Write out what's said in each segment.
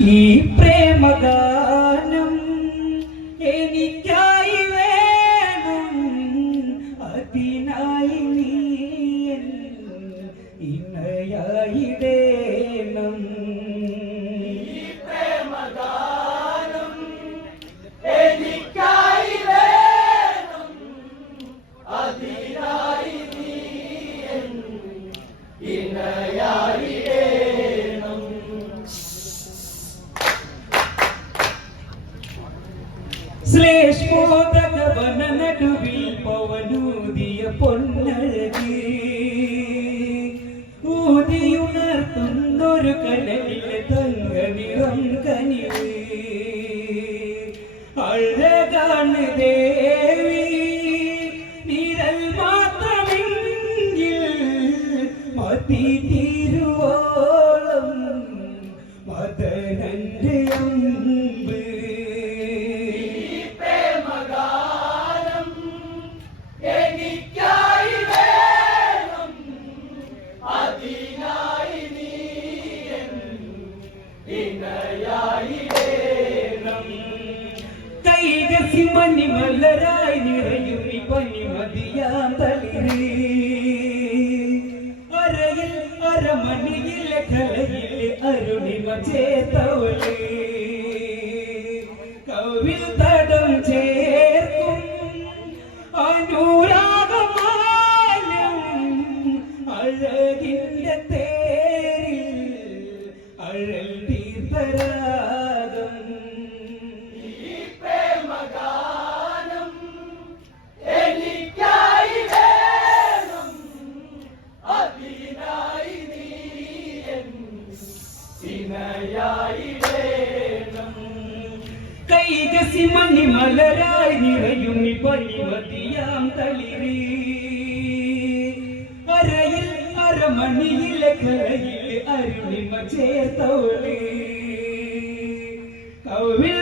ఈ ప్రేమగా ശ്ലേഷ്മോദകവന നടുവിൽ പവനൂതിയ പൊന്നഴകി ഊതിയുണർത്തുന്നൊരു കടലിലെ തങ്ക നിറം അരമണിയിലെ കലയിലെ അരുണിമ ചേത്തവൾ കവിൽ തടം ചേർക്കും കൈകസി മണി മലരായി നിറയും പരിമതിയാം തളിരി. അരയിൽ അരമണിയിലെ കരയിൽ അരുണിമ ചേർത്തോളി കവിൽ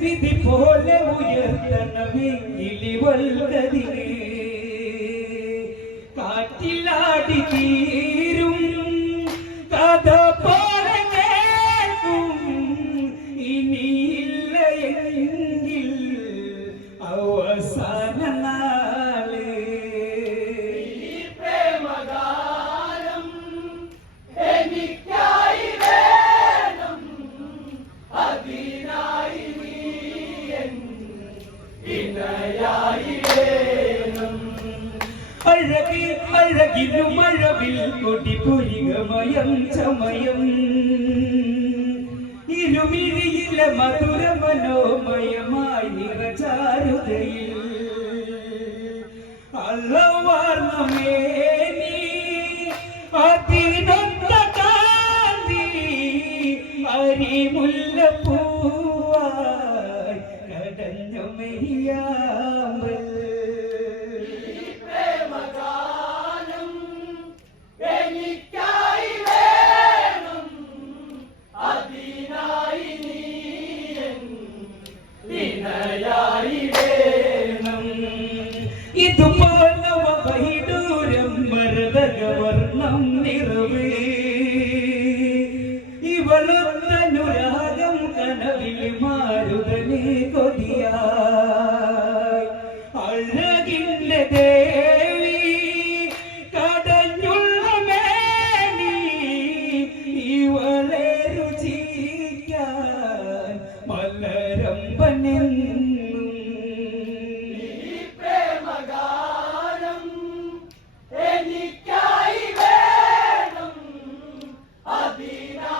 വിധി പോലെ ഉയർത്തണമെങ്കിലിവൾ കതിര് കാറ്റിലാടി തീരും കഥ പോലെ ഇനിയില്ല എങ്കിൽ അവസാന നാൾ. അഴകി അഴകിലും അഴവിൽ കൊടി പുരികമയം ചമയം. ഇരുമിഴിയിലെ മധുര മനോമയമായി നിറചാരുതയിൽ അള്ളവാർന്നമേ നീ അതിനൊത്ത കാന്തി അരിമുല്ലപ്പൂവായി കടഞ്ഞു മെയ്യാമ്പൽ വെളുത്തനുരാഗം കനവിൽ മാരുതനെ കൊതിയായി അഴകിന്റെ ദേവി കടഞ്ഞുള്ള മേനി ഇവളെ രുചിക്കാൻ മലരമ്പനെന്ന് Adina.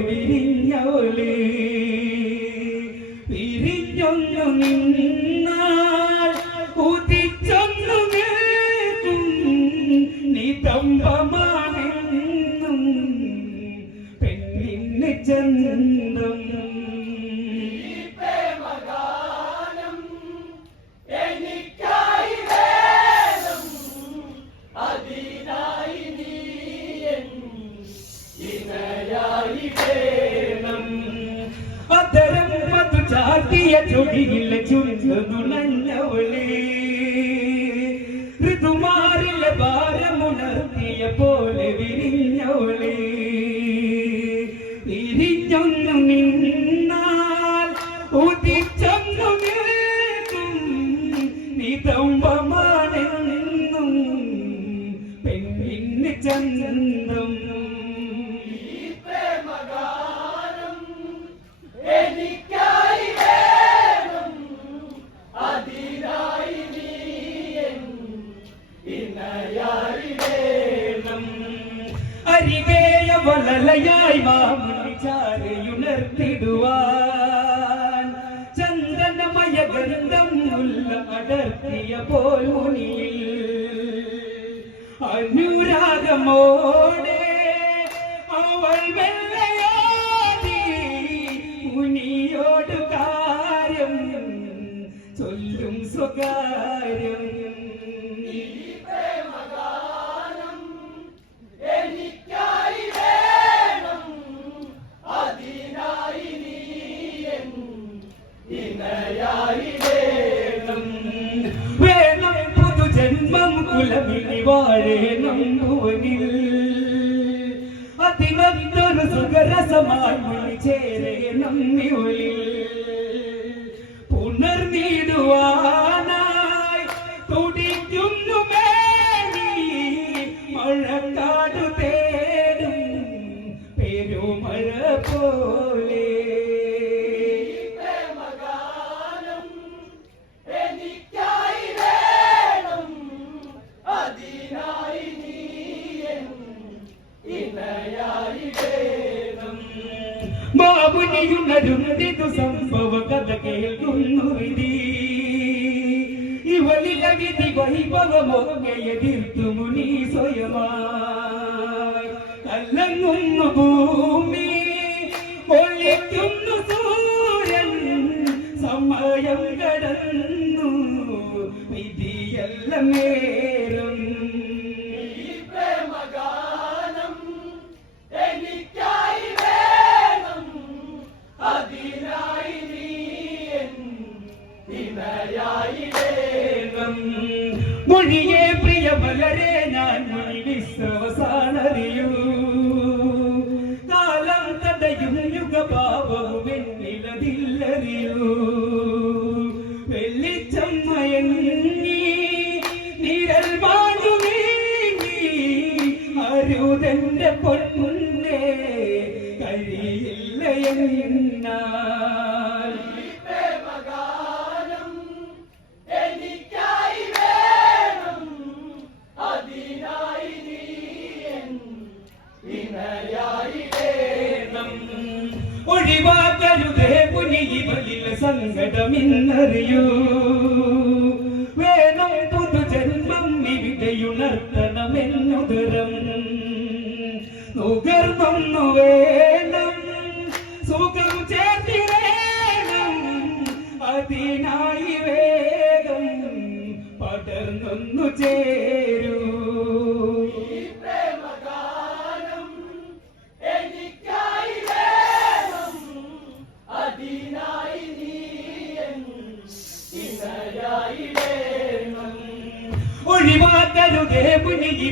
വിരിഞ്ഞോളി പിരിഞ്ഞൊന്നു നിന്നാൽ ചൊടിയിൽ ചുണ്ടു നുണഞ്ഞവളി ഋതുമാറിലെ ഭാരമുണർത്തിയ പോലെ വിരിഞ്ഞവളി വിരിഞ്ഞൊന്നു നിന്നാൽ ഉദിച്ചൊന്നു നിൽക്കും നിതംബമാണെന്നും പെണ്ണിന് ചന്തം വലലയായി മാമുണിച്ചാരയുണർത്തിടുവാൻ ചന്ദനമയ ഗന്ധം ഉള്ള അടർത്തിയ പോൽ മുനിയിൽ അനുരാഗമോടെ അവൾ വെള്ളയാടി മുനിയോട് കാര്യം ചൊല്ലും സ്വകാര്യം പുതുജന്മം കുലമിനി വാഴേണം ഭുവനിൽ അതിനൊരു സുഖരസമായി വിളി ചേരേണം ഇവളിൽ ബാബുനിയുണരുന്നതിതു സംഭവ കഥ കേൾക്കുന്നു വിധി ഇവളില വിധി വൈഭവമൊക്കെ എതിർത്തു മുനി സ്വയമായി. കല്ലങ്ങുന്നു ഭൂമി ഒളിക്കുന്നു സൂര്യൻ സമയം കടന്നു. വിധിയെല്ലാം സങ്കടമിന്നറിയൂ വേണം പുതുജന്മം ഇവിടെയുണർത്തണമെന്നുദരം. നുകർന്നു വേണം. സുഖം ചേർത്തിരേണം അതിനായി വേഗം പടർന്നൊന്നു ചേരൂ.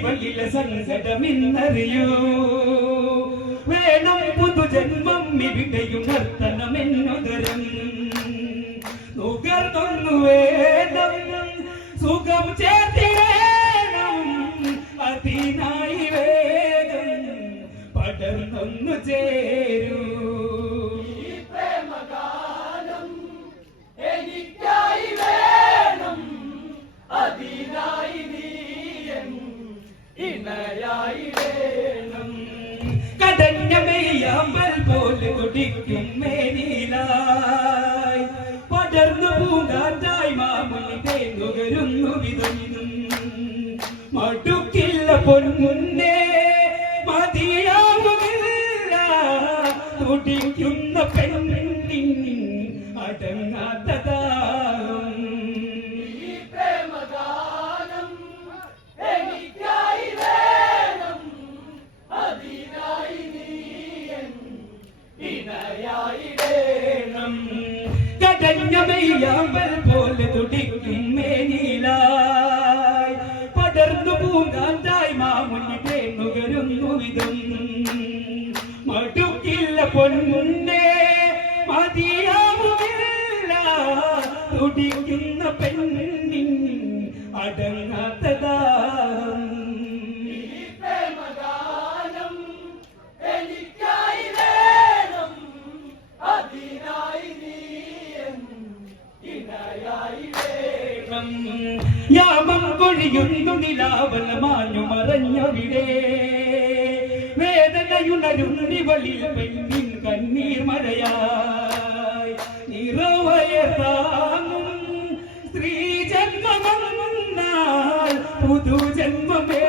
ജന്മയിലെ സങ്കടമെന്നറിയൂ വേണം പുതുജന്മം ഇവിടെയുണർത്തണമെന്നുദരം നുകർന്നു വേണം സുഖം ചേർത്തിടേണം. അതിനായി വേഗം പടർന്നൊന്നു ചേരൂ. തുടിക്കുന്ന പെണ്ണിൻ അടങ്ങാത്തതാകും. ഇണയായി വേണം. കടഞ്ഞ മടുക്കില്ല പൊന്മുന്നേ മതിയാവുമില്ല തുടിക്കുന്ന പെണ്ണിൻ അടങ്ങാത്തതാ യാമം കൊഴിയുന്നു നിലാവൽ മാഞ്ഞു മറഞ്ഞവിടെ വേദനയുണരുന്നിവളിൽ പെണ്ണിൻ കണ്ണീർ മഴയായി. നിറവയതാങ്ങും സ്ത്രീ ജന്മമെന്നാൽ പുതുജന്മമേ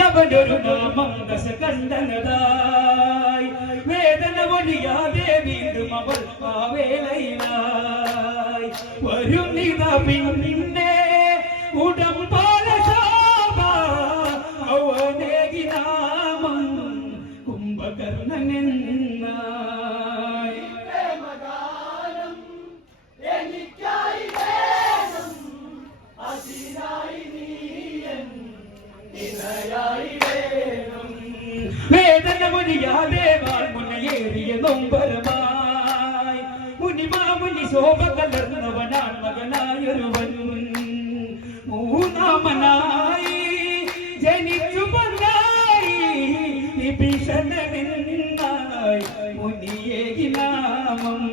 യവനൊരു നാമം ദശകണ്ഠനതായി. വേദന ഒഴിയാതെ വീണ്ടും അവൾ ആ വേളയിലായി. വരുന്നിത പിന്നെ ഉടമ്പാല വേദന മുനിയാതെ മുനയേറിയ നൊമ്പരമായി മുനിമാമുനി ശോഭ കലർന്നവനാൻ മകനായൊരുവൻ. മൂന്നാമനായി ജനിച്ചു പന്നായി വിഭീഷണനായി മുനിയേകി നാമം.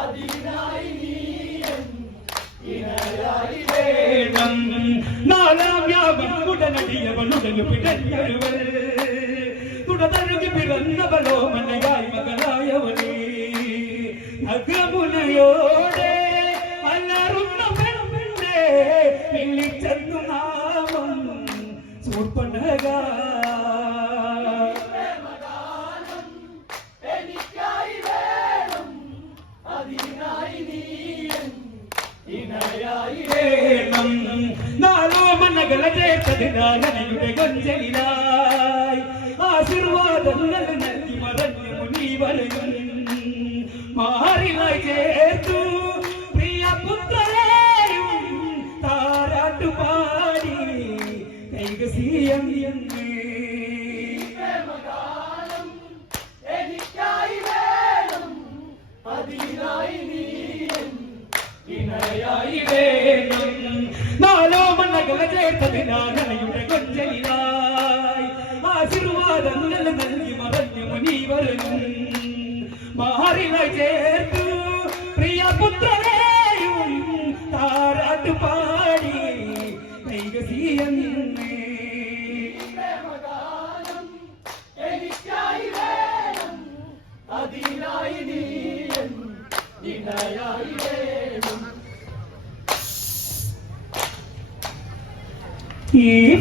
അതിനായി വ്യാപം ഉടനടിയവളുടനു പിടഞ്ഞൊരുവൾ തുടതഴുകി പിറന്നവളോ മലയായി മകളായവളേ അഗ്രമുനയോടെ അലറുന്ന പെണ്ണെ വിളിച്ചെന്നു നാമം വേണം അതിനായി നീയൻ ഇണയായി വേണം മനകള ചേർത്തതിനാലയുടെ കൊഞ്ചലിലായി. ആശീർവാദങ്ങൾ നൽകി മറഞ്ഞു മുനി വലയും. മാറിലായി ചേർത്തു. പ്രിയ പുത്രരെയും താരാട്ടുപാടി. കൈകസീയം എന്നേ പ്രേമഗാനം എനിക്കായി വേണം അതിനായി നീയൻ ഇണയായി വേണം ചേർത്തതിനാലയുടെ കൊഞ്ചലിലായി. ആശീർവാദങ്ങൾ നൽകി മറഞ്ഞു മുനി വരും മാറിലായി ചേർത്തു. പ്രിയ പുത്രനെയും താരാട്ട് പാടി. അതിനായി നീ ഇണയായി വേണം ഈ